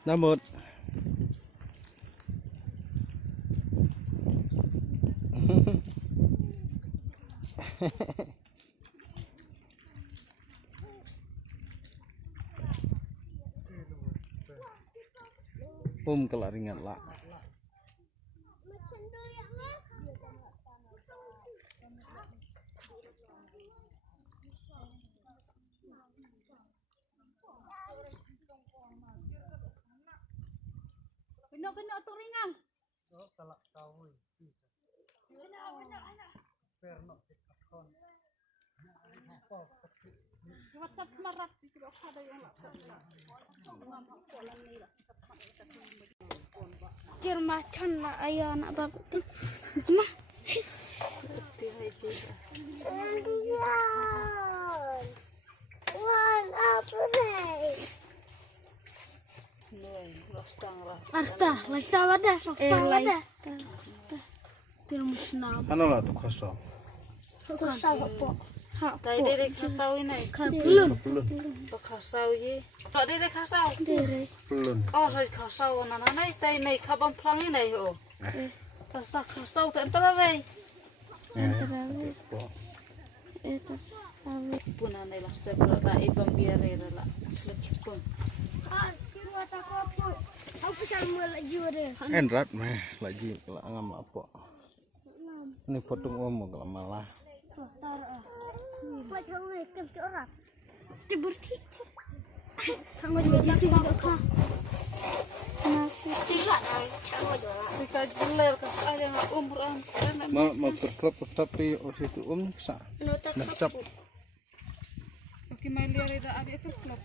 Namut. Kelaringan lah. Kena turingan. Oh, talak kau itu. WhatsApp marat itu ada yang Cermacan lah ayah anak bapak tuh. Mah. Wan apa nih? Arta, lasta wadah, wadah. Tilmusna. Ano lah tu kosong. Kosong apa? Tay dere khasau ini. Belum. Khasau ye. Ro dere khasau. Dere. Belum. Oh, rồi khasau nana nai tay nei khabam phlang ini ho. Ta khasau ta antara ve. Itu. Puna nei lah se pra ibam biare la. Selipun. Buat aku apa? Aku sama lagi deh. Endrat meh lagi kalau ngam apa. Ini potong kalau malah. Macam ni kerja orang. Seperti Canggih juga tidak kah? Tidak, canggih juga. Kita jeler ka ada nga umran. Mau tetap di situ sa. Nasab. Oke mai liar ida abi itu klub.